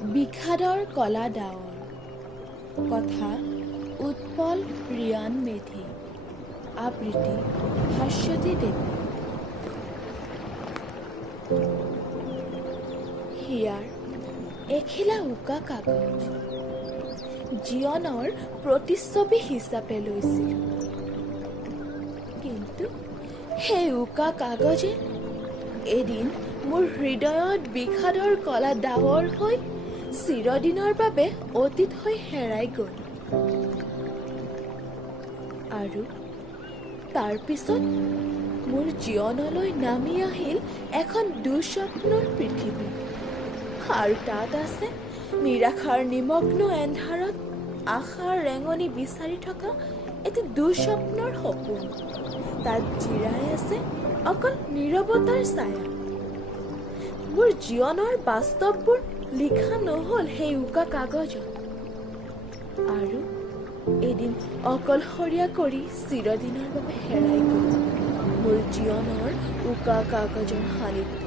বিষাদৰ কলা ডাৱৰ। কথা উৎপল ৰিয়ান মেধি। আবৃত্তি ভাস্বতী দেৱী। হিয়াৰ এখিলা উকা কাগজ জীৱনৰ প্ৰতিচ্ছবি হিচাপে লৈছিলোঁ, কিন্তু সেই উকা কাগজে এদিন মোৰ হৃদয়ত বিষাদৰ কলা ডাৱৰ হৈ চিৰদিনৰ বাবে অতীত হৈ হেৰাই গ'ল। আৰু তাৰ পিছত মোৰ জীৱনলৈ নামি আহিল এখন দুঃস্বপ্নৰ পৃথিৱী, আৰু তাত আছে নিৰাশাৰ নিমগ্ন এন্ধাৰত আশাৰ ৰেঙনি বিচাৰি থকা এটি দুঃস্বপ্নৰ সপোন। তাত জিৰাই আছে অকল নীৰৱতাৰ ছায়া। মোৰ জীৱনৰ বাস্তৱবোৰ লিখা নহ'ল সেই উকা কাগজত, আৰু এদিন অকলশৰীয়া কৰি চিৰদিনৰ বাবে হেৰাই গ'ল মোৰ জীৱনৰ উকা কাগজৰ সান্নিধ্য।